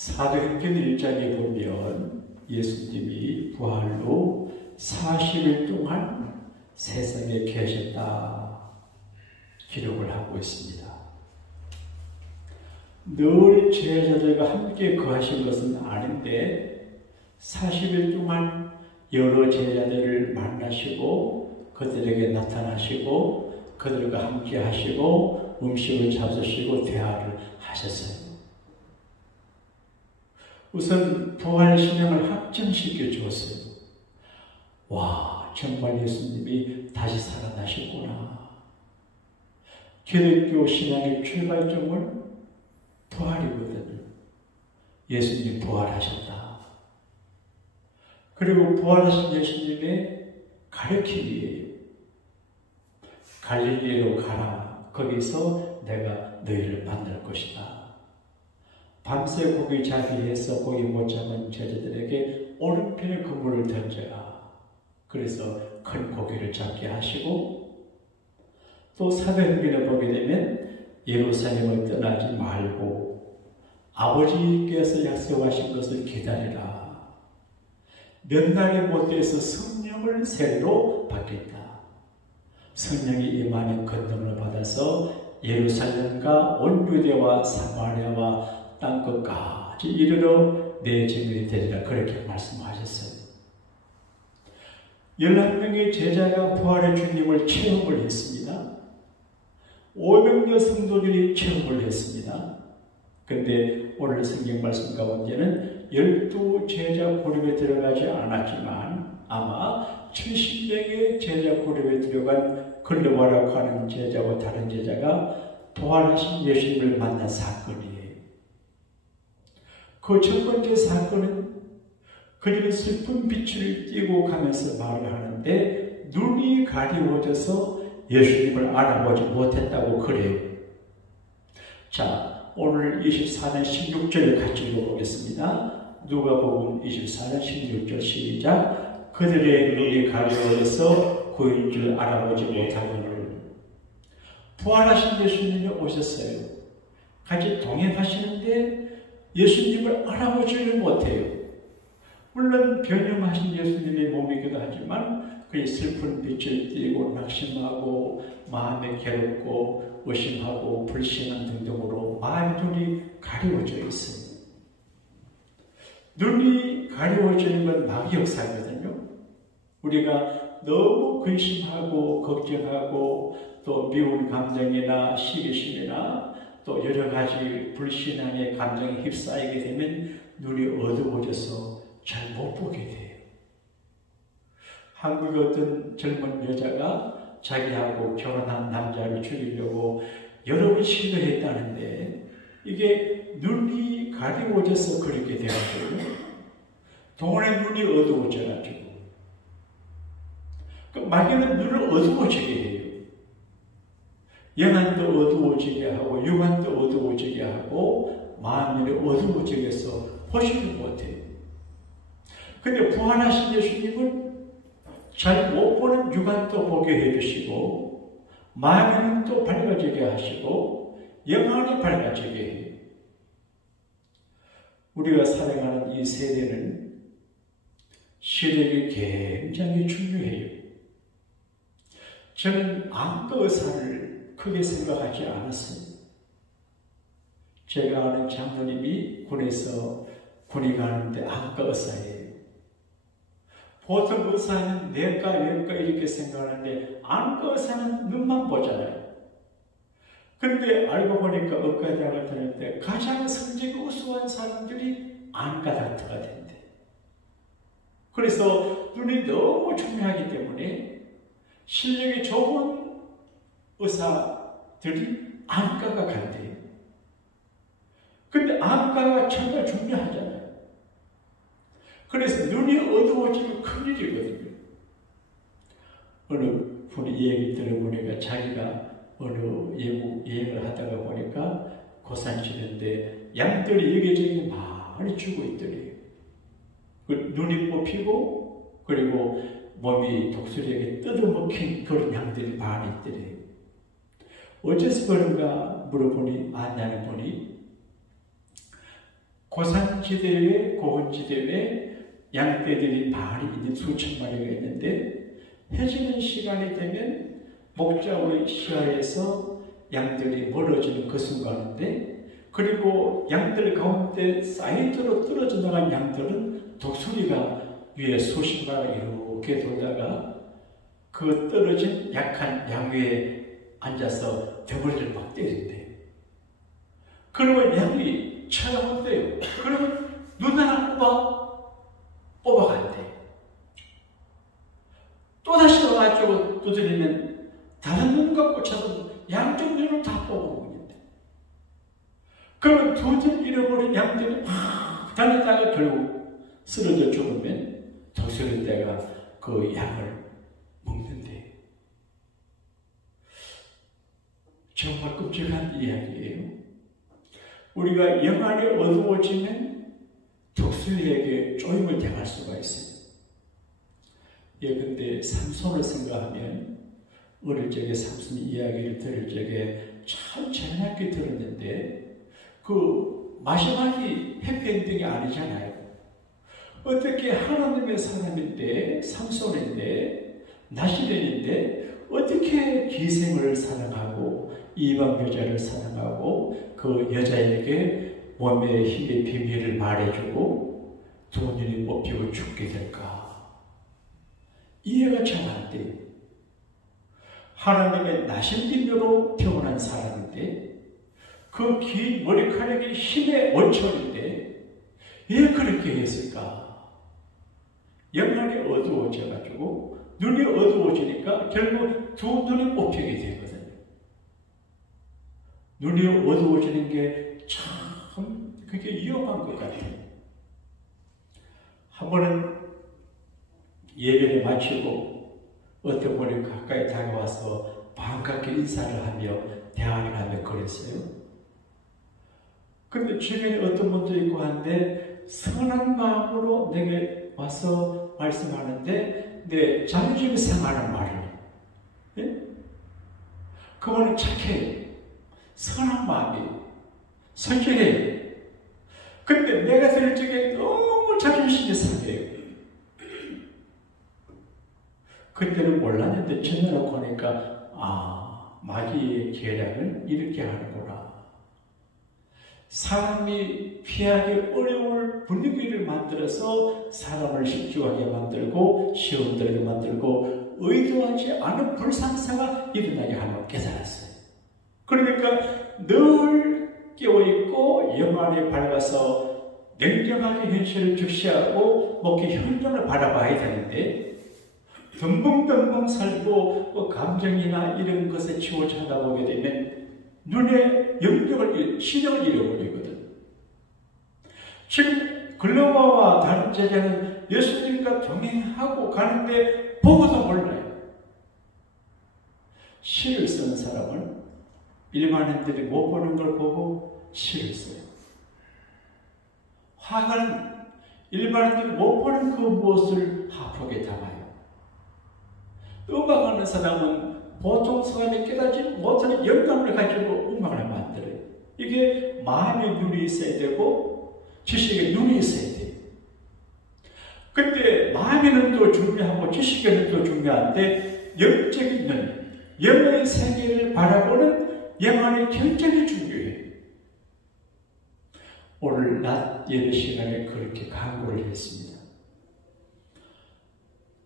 사도행전 1장에 보면 예수님이 부활로 40일 동안 세상에 계셨다 기록을 하고 있습니다. 늘 제자들과 함께 거하신 것은 아닌데 40일 동안 여러 제자들을 만나시고 그들에게 나타나시고 그들과 함께 하시고 음식을 잡수시고 대화를 하셨어요. 우선 부활 신앙을 확증시켜 주었어요. 와, 정말 예수님이 다시 살아나셨구나. 기독교 신앙의 출발점은 부활이거든요. 예수님 부활하셨다. 그리고 부활하신 예수님의 가르침이에요. 갈릴리로 가라. 거기서 내가 너희를 만날 것이다. 밤새 고기 잡이해서 고기 못 잡은 제자들에게 오른편에 그물을 던져라. 그래서 큰 고기를 잡게 하시고, 또 사도행전에 보게 되면 예루살렘을 떠나지 말고 아버지께서 약속하신 것을 기다리라. 몇 날이 못 돼서 성령을 새로 받겠다. 성령이 임하는 권능을 받아서 예루살렘과 온 유대와 사마리아와 땅끝까지 이르러 내 증인이 되리라. 그렇게 말씀하셨어요. 11명의 제자가 부활의 주님을 체험을 했습니다. 500여 성도들이 체험을 했습니다. 그런데 오늘 성경 말씀 가운데는 12제자 그룹에 들어가지 않았지만 아마 70명의 제자 그룹에 들어간 글로바라고 하는 제자와 다른 제자가 부활하신 예수님을 만난 사건이에요. 그 첫 번째 사건은 그들은 슬픈 빛을 띠고 가면서 말을 하는데 눈이 가리워져서 예수님을 알아보지 못했다고 그래요. 자, 오늘 24년 16절을 같이 읽어보겠습니다. 누가복음 24년 16절 시작. 그들의 눈이 가리워져서 그인 줄 알아보지 못하거늘. 부활하신 예수님이 오셨어요. 같이 동행하시는데 예수님을 알아보지를 못해요. 물론 변형하신 예수님의 몸이기도 하지만 그의 슬픈 빛을 띠고 낙심하고 마음에 괴롭고 의심하고 불신한 등등으로 마음의 눈이 가리워져 있어요. 눈이 가리워지는 건 마귀 역사거든요. 우리가 너무 근심하고 걱정하고 또 미운 감정이나 시기심이나 또 여러 가지 불신앙의 감정에 휩싸이게 되면 눈이 어두워져서 잘 못 보게 돼요. 한국의 어떤 젊은 여자가 자기하고 결혼한 남자를 죽이려고 여러 번 시도했다는데 이게 눈이 가리워져서 그렇게 되었거든요. 동원의 눈이 어두워져가지고 마귀는 눈을 어두워지게 해요. 영안도 어두워지게 하고 육안도 어두워지게 하고 마음이 어두워지게 해서 보지를 못해요. 근데 부활하신 예수님은 잘 못 보는 육안도 보게 해주시고 마음은 또 밝아지게 하시고 영안이 밝아지게 해요. 우리가 살아가는 이 세대는 시력이 굉장히 중요해요. 저는 안과 의사를 크게 생각하지 않았어요. 제가 아는 장로님이 군에서 군이 가는데 안과 의사예요. 보통 의사는 내과, 외과 이렇게 생각하는데 안과 의사는 눈만 보잖아요. 근데 알고 보니까 의과대학을 다닐 때 가장 성적이 우수한 사람들이 안과 닥터가 된대. 그래서 눈이 너무 중요하기 때문에 실력이 좋은 의사들이 안과가 간대요. 근데 안과가 정말 중요하잖아요. 그래서 눈이 어두워지면 큰일이거든요. 어느 분이 얘기 들어보니까 자기가 어느 여행을 하다가 보니까 고산지는데 양들이 여기저기 많이 죽어 있더래요. 눈이 뽑히고 그리고 몸이 독수리에게 뜯어먹힌 그런 양들이 많이 있더래요. 어째서 그런가 물어보니 안다는 분이 고산 산지대에 고원지대에 양떼들이 많이 있는 수천 마리가 있는데 해지는 시간이 되면 목자의 시야에서 양들이 멀어지는 그 순간인데 그리고 양들 가운데 사이드로 떨어져 나간 양들은 독수리가 위에 수십 마리 이렇게 돌다가 그 떨어진 약한 양 위에 앉아서 덩어리를 막 때린대. 그러면 양이 쳐다본대요. 그러면 눈 하나 뽑아간대. 또다시 와가지고 두드리면 다른 눈 갖고 쳐서 양쪽 눈을 다 뽑아보는데. 그러면 두들 잃어버린 양들이 막 달리다가 결국 쓰러져 죽으면 독수리떼가 그 양을 먹는데. 정말 끔찍한 이야기예요. 우리가 영안이 어두워지면 독수리에게 쪼임을 당할 수가 있어요. 예, 근데 삼손을 생각하면 어릴 적에 삼손 이야기를 들을 적에 참 재미있게 들었는데 그 마지막이 해피엔딩이 아니잖아요. 어떻게 하나님의 사람인데 삼손인데 나시린인데 어떻게 기생을 사랑하고 이방 여자를 사랑하고 그 여자에게 몸의 힘의 비밀을 말해주고 두 눈이 뽑히고 죽게 될까? 이해가 잘 안 돼요. 하나님의 나신김으로 태어난 사람인데 그 긴 머리카락이 힘의 원천인데 왜 그렇게 했을까? 영안이 어두워져가지고 눈이 어두워지니까 결국 두 눈이 뽑히게 되거든요. 눈이 어두워지는 게 참 그게 위험한 것 같아요. 한 번은 예배를 마치고 어떤 분이 가까이 다가와서 반갑게 인사를 하며 대화를 하며 그랬어요. 근데 주변에 어떤 분도 있고 한데 선한 마음으로 내게 와서 말씀하는데 내 자존심이 상하는 말을 예? 그분은 착해 선한 마음이 선실해. 근데 내가 들을 적에 너무 자존심이 상해요. 그때는 몰랐는데 전화를 보니까 마귀의 계략을 이렇게 하는구나. 사람이 피하기 어려울 분위기를 만들어서 사람을 실족하게 만들고 시험 들게 만들고 의도하지 않은 불상사가 일어나게 하는 깨달았어요. 그러니까 늘 깨어있고 영안이 밝아서 냉정하게 현실을 trực視하고 목회 현장을 바라봐야 되는데 덤벙덤벙 살고 감정이나 이런 것에 치워 쳐다보게 되면 눈의 영역을, 시력을 잃어버리거든. 지금 글로바와 다른 제자는 예수님과 동행하고 가는데 보고도 몰라요. 시를 쓰는 사람은 일반인들이 못 보는 걸 보고 시를 써요. 화가는 일반인들이 못 보는 그 무엇을 화폭에 담아요. 음악하는 사람은 보통 사람이 깨닫지 못하는 영감을 가지고 음악을 만들어요. 이게 마음의 눈이 있어야 되고 지식의 눈이 있어야 돼요. 근데 마음의 눈도 중요하고 지식의 눈도 중요한데 영적인 눈, 영의 세계를 바라보는 영안의 결정이 중요해요. 오늘 낮 예배 시간에 그렇게 강구를 했습니다.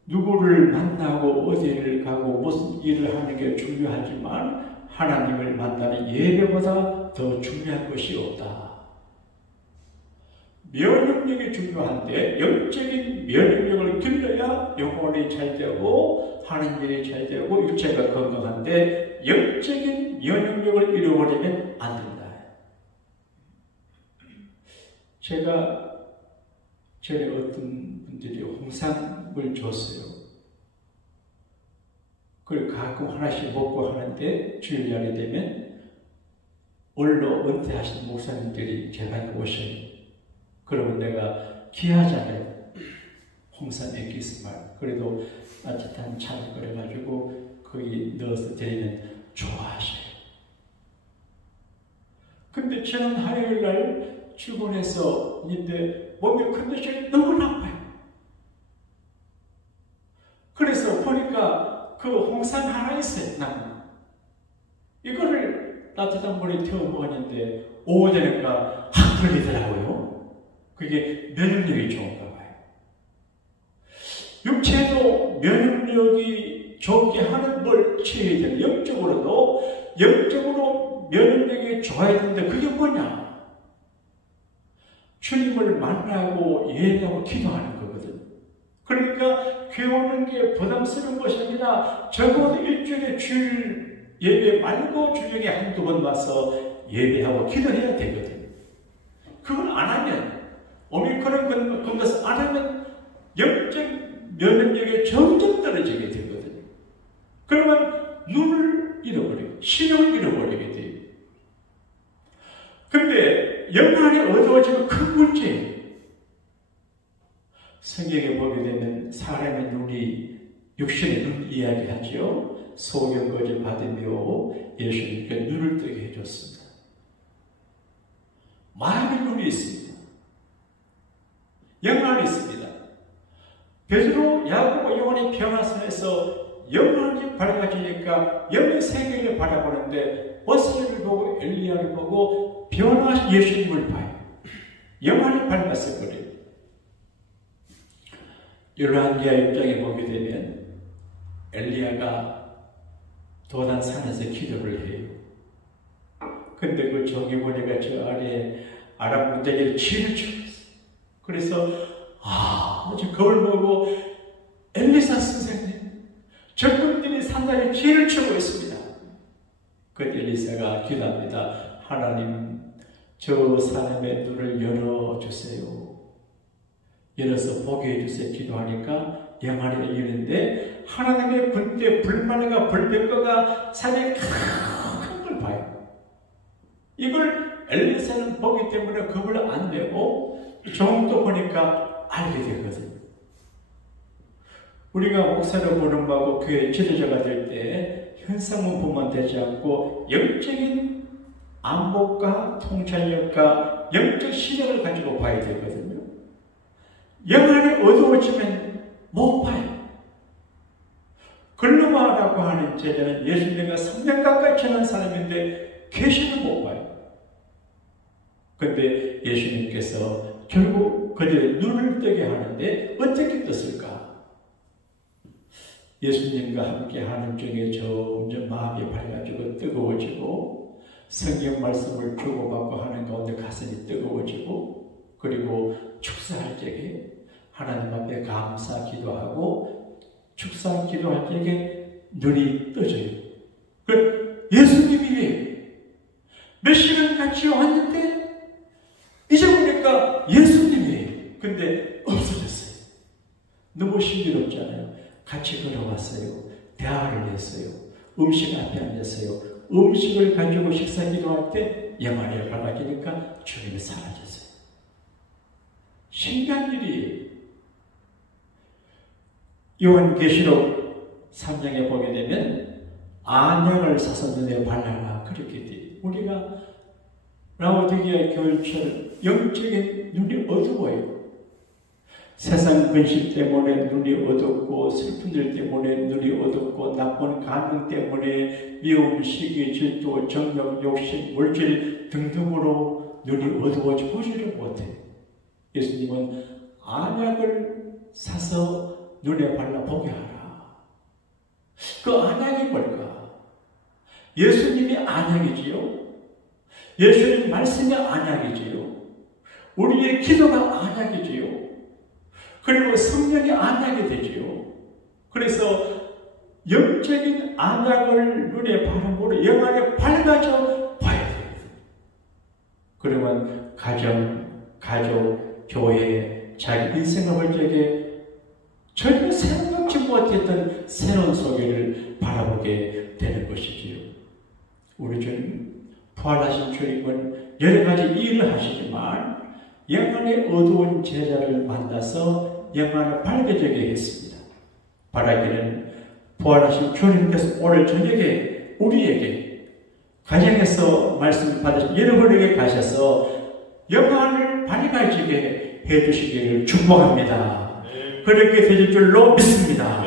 누구를 만나고 어디를 가고 무슨 일을 하는 게 중요하지만 하나님을 만나는 예배보다 더 중요한 것이 없다. 면역력이 중요한데 영적인 면역력을 길러야 영혼이 잘 되고 하는 일이 잘 되고 육체가 건강한데 영적인 면역력을 잃어버리면 안 된다. 제가 전에 어떤 분들이 홍삼을 줬어요. 그걸 가끔 하나씩 먹고 하는데 주일날이 되면 원로 은퇴하신 목사님들이 제가 오셔요. 그러면 내가 귀하잖아요. 홍삼 액기스만. 그래도 따뜻한 차를 끓여가지고 거기 넣어서 드리면 좋아하셔요. 근데 저는 화요일날 출근해서 있는데 몸의 컨디션이 너무 나빠요. 그래서 보니까 그 홍삼 하나 있어요. 나무. 이거를 따뜻한 물에 태워 먹었는데 오후 되니까 확 풀리더라고요. 그게 면역력이 좋은가 봐요. 육체도 면역력이 좋게 하는 걸 취해야 돼요. 영적으로 면역력이 좋아야 되는데 그게 뭐냐? 주님을 만나고 예배하고 기도하는 거거든요. 그러니까 교회 오는 게 부담스러운 것이 아니라 적어도 일주일에 주일 예배 말고 주중에 한두 번 와서 예배하고 기도해야 되거든요. 그걸 안 하면 오미크론 그런 것을 안 하면 영적 면역력이 점점 떨어지게 되거든요. 그러면 눈을 잃어버리고 시력을 잃어버리게 돼요. 그런데 영안이 어두워지면 큰 문제예요. 성경에 보게 되면 사람의 눈이 육신의 눈 이야기하죠. 소경거지 받으며 예수님께 눈을 뜨게 해줬습니다. 마음의 눈이 있습니다. 영안이 있습니다. 베드로, 야고보, 요한이 평화선에서 영안이 밝아지니까 영의 세계를 바라보는데 모세를 보고 엘리야를 보고 변화하신 예수님을 봐요. 영안이 밝았을 거예요. 열왕기하 1장에 보게 되면 엘리야가 도단산에서 기도를 해요. 근데 그 종이 보니까 저 아래에 아람 군대들이 치를 치고 있어요. 그래서 저 거울 보고 엘리사 선생님, 적군들이 산단에 치를 치고 있습니다. 그 엘리사가 기도합니다. 하나님, 저 사람의 눈을 열어주세요. 열어서 보게 해주세요. 기도하니까 영안이 열리는데 하나님의 군대 불만과 불병거가 산에 큰 걸 봐요. 이걸 엘리사는 보기 때문에 겁을 안 내고 종도 보니까 알게 되거든요. 우리가 목사를 부름하고 교회 지도자가 될 때 현상만 보면 되지 않고 영적인 안목과 통찰력과 영적 시력을 가지고 봐야 되거든요. 영안이 어두워지면 못 봐요. 글로바라고 하는 제자는 예수님과 3년 가까이 지난 사람인데 계시는 못 봐요. 그런데 예수님께서 결국 그들의 눈을 뜨게 하는데 어떻게 떴을까? 예수님과 함께 하는 중에 점점 마음이 밝아지고 뜨거워지고 성경 말씀을 주고받고 하는 가운데 가슴이 뜨거워지고 그리고 축사할 적에 하나님 앞에 감사 기도하고 축사 기도할 적에 눈이 떠져요. 그 예수님이 몇 시간 같이 왔는데 이제 보니까 예수님이 근데 없어졌어요. 너무 신비롭잖아요. 같이 걸어왔어요. 대화를 했어요. 음식 앞에 앉았어요. 음식을 가지고 식사 기도할 때 영안이 밝아지니까 주님이 사라졌어요. 신기한 일이에요. 요한계시록 3장에 보게 되면 안약을 사서 눈에 발라라 그렇게 돼요. 우리가 라오디게아 교회처럼 영적인 눈이 어두워요. 세상 근심 때문에 눈이 어둡고 슬픈 일 때문에 눈이 어둡고 나쁜 감정 때문에 미움, 시기, 질투, 정욕, 욕심, 물질 등등으로 눈이 어두워져 보지를 못해요. 예수님은 안약을 사서 눈에 발라보게 하라. 그 안약이 뭘까? 예수님이 안약이지요. 예수님 말씀이 안약이지요. 우리의 기도가 안약이지요. 그리고 성령이 안약이 되지요. 그래서 영적인 안약을 눈에 바라보고 영안에 밝아져 봐야 됩니다. 그러면 가족, 교회, 자기 인생을 볼 적에 전혀 생각지 못했던 새로운 소개를 바라보게 되는 것이지요. 우리 주님, 부활하신 주님은 여러 가지 일을 하시지만 영안의 어두운 제자를 만나서 영안을 밝아지게 했습니다. 바라기는 부활하신 주님께서 오늘 저녁에 우리에게 가정에서 말씀을 받으신 여러분에게 가셔서 영광을 많이 가지게 해주시기를 축복합니다. 그렇게 되실 줄로 믿습니다.